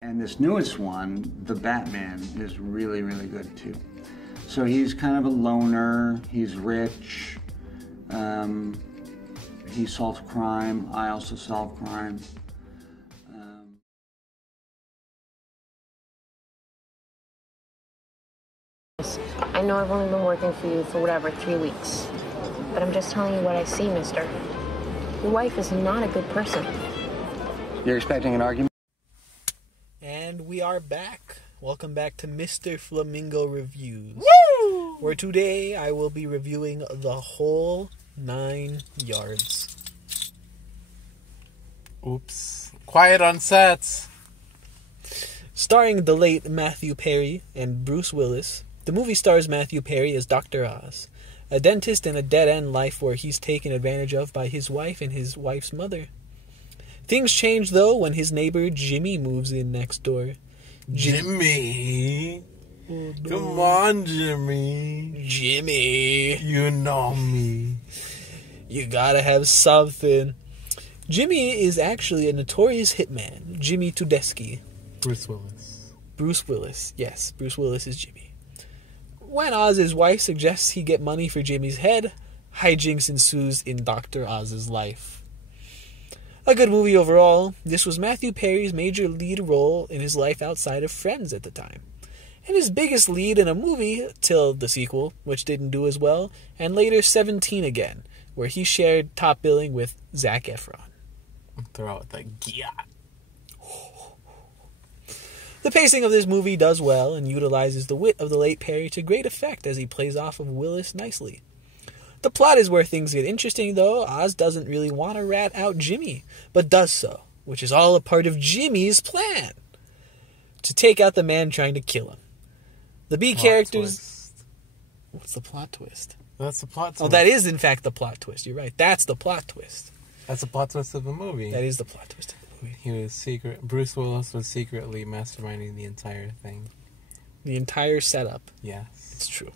And this newest one, the Batman, is really, really good too. So he's kind of a loner, he's rich, he solves crime, I also solve crime. I know I've only been working for you for whatever, 3 weeks. But I'm just telling you what I see, mister. Your wife is not a good person. You're expecting an argument? And we are back. Welcome back to Mr.Flamingo Reviews. Woo! Where today I will be reviewing the whole 9 yards. Oops. Quiet on set. Starring the late Matthew Perry and Bruce Willis, the movie stars Matthew Perry as Dr. Oz, a dentist in a dead-end life where he's taken advantage of by his wife and his wife's mother. Things change, though, when his neighbor Jimmy moves in next door. Jimmy? Oh, no. Come on, Jimmy. Jimmy. You know me. You gotta have something. Jimmy is actually a notorious hitman, Jimmy Tedeschi. Bruce Willis. Bruce Willis. Yes, Bruce Willis is Jimmy. When Oz's wife suggests he get money for Jimmy's head, hijinks ensues in Dr. Oz's life. A good movie overall. This was Matthew Perry's major lead role in his life outside of Friends at the time, and his biggest lead in a movie till the sequel, which didn't do as well, and later 17 Again, where he shared top billing with Zac Efron. Throw out the gyat. The pacing of this movie does well and utilizes the wit of the late Perry to great effect as he plays off of Willis nicely. The plot is where things get interesting, though. Oz doesn't really want to rat out Jimmy, but does so, which is all a part of Jimmy's plan to take out the man trying to kill him. The B characters... Twist. What's the plot twist? That's the plot twist. Oh, that is, in fact, the plot twist. You're right. That's the plot twist. That's the plot twist of the movie. That is the plot twist of the movie. Bruce Willis was secretly masterminding the entire thing. The entire setup. Yes. It's true.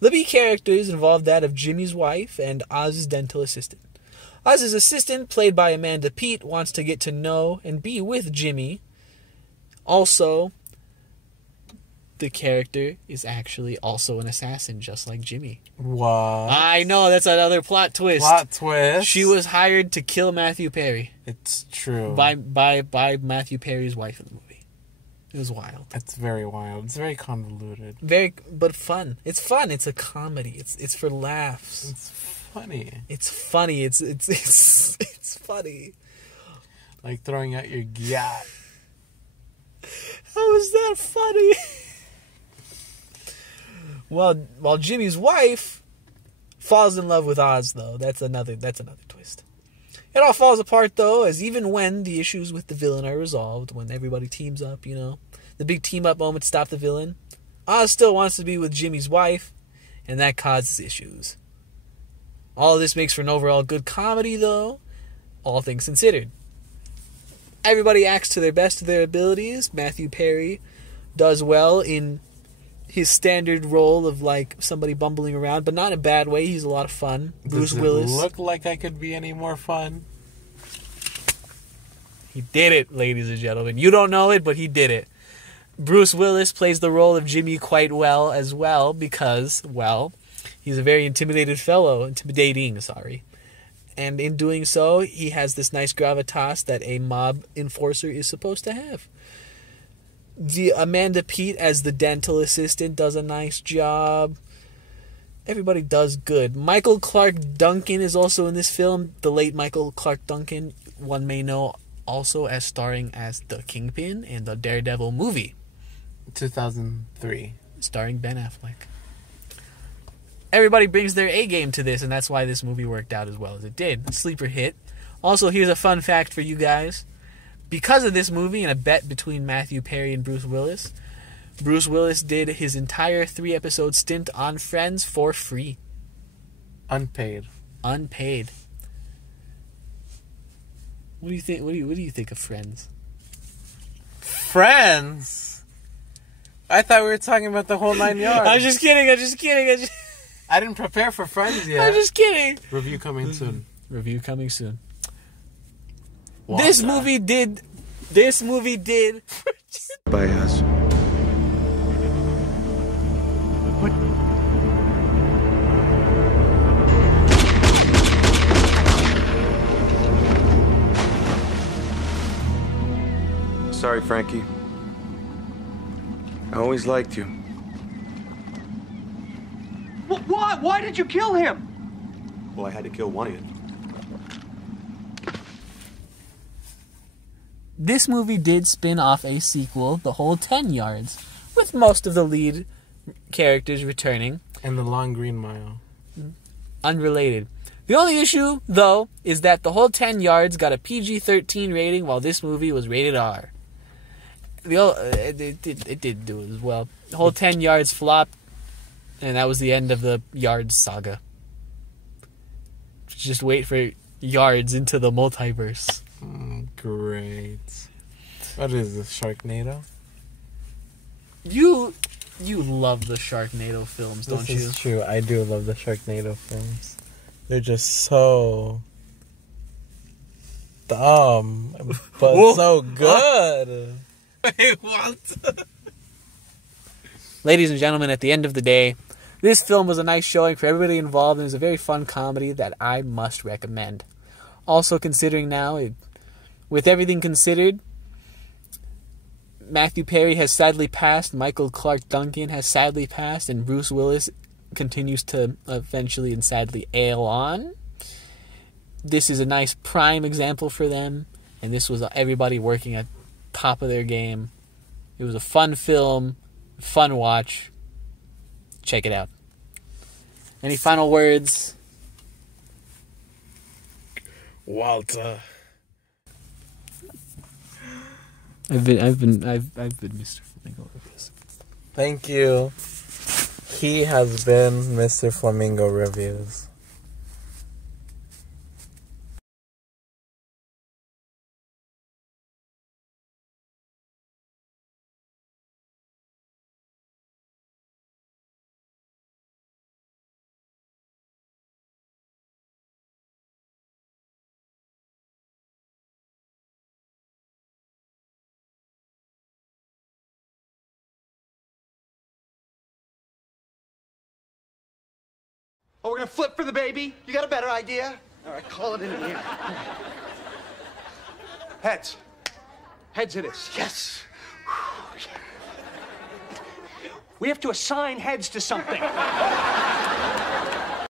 The B characters involve that of Jimmy's wife and Oz's dental assistant. Oz's assistant, played by Amanda Peet, wants to get to know and be with Jimmy. Also, the character is actually also an assassin, just like Jimmy. What? I know, that's another plot twist. Plot twist? She was hired to kill Matthew Perry. It's true. By Matthew Perry's wife in the movie. It was wild. It's very wild. It's very convoluted. But fun. It's fun. It's a comedy. It's for laughs. It's funny. It's funny. It's funny. Like throwing out your gyat. How is that funny? While Jimmy's wife falls in love with Oz, though, that's another twist. It all falls apart, though, as even when the issues with the villain are resolved, when everybody teams up, the big team-up moment to stop the villain, Oz still wants to be with Jimmy's wife, and that causes issues. All of this makes for an overall good comedy, though, all things considered. Everybody acts to their best of their abilities. Matthew Perry does well in his standard role of, like, somebody bumbling around, but not in a bad way. He's a lot of fun. Bruce Willis. Does it look like I could be any more fun? He did it, ladies and gentlemen. You don't know it, but he did it. Bruce Willis plays the role of Jimmy quite well as well because, well, he's a very intimidating. And in doing so, he has this nice gravitas that a mob enforcer is supposed to have. The Amanda Peet as the dental assistant does a nice job. Everybody does good. Michael Clark Duncan is also in this film. The late Michael Clark Duncan, one may know also as starring as the Kingpin in the Daredevil movie. 2003. Starring Ben Affleck. Everybody brings their A game to this, and that's why this movie worked out as well as it did. Sleeper hit. Also, here's a fun fact for you guys. Because of this movie and a bet between Matthew Perry and Bruce Willis did his entire 3-episode stint on Friends for free. Unpaid. What do you think? What do you think of Friends? Friends? I thought we were talking about the whole 9 yards. I'm just kidding. I didn't prepare for Friends yet. I'm just kidding. Review coming soon. Review coming soon. Wanda. This movie did This movie did. By us. What? Sorry, Frankie. I always liked you. Why? Why did you kill him? Well, I had to kill one of you. This movie did spin off a sequel, The Whole 10 Yards, with most of the lead characters returning. And The Long Green Mile. Unrelated. The only issue, though, is that The Whole 10 Yards got a PG-13 rating while this movie was rated R. It did do it as well. The Whole 10 Yards flopped, and that was the end of the Yards saga. Just wait for Yards into the multiverse. Great. What is this, Sharknado? You love the Sharknado films, don't you? This is true. I do love the Sharknado films. They're just so dumb, but Whoa. so good. Hey, Walter. Ladies and gentlemen, at the end of the day, this film was a nice showing for everybody involved, and it was a very fun comedy that I must recommend. Also, considering now, with everything considered, Matthew Perry has sadly passed, Michael Clark Duncan has sadly passed, and Bruce Willis continues to eventually and sadly ail on. This is a nice prime example for them, and this was everybody working at top of their game. It was a fun film, fun watch. Check it out. Any final words? Walter. I've been Mr. Flamingo Reviews. Thank you. He has been Mr. Flamingo Reviews. Oh, we're gonna flip for the baby? You got a better idea? All right, call it in the air. Heads. Heads it is. Yes. We have to assign heads to something.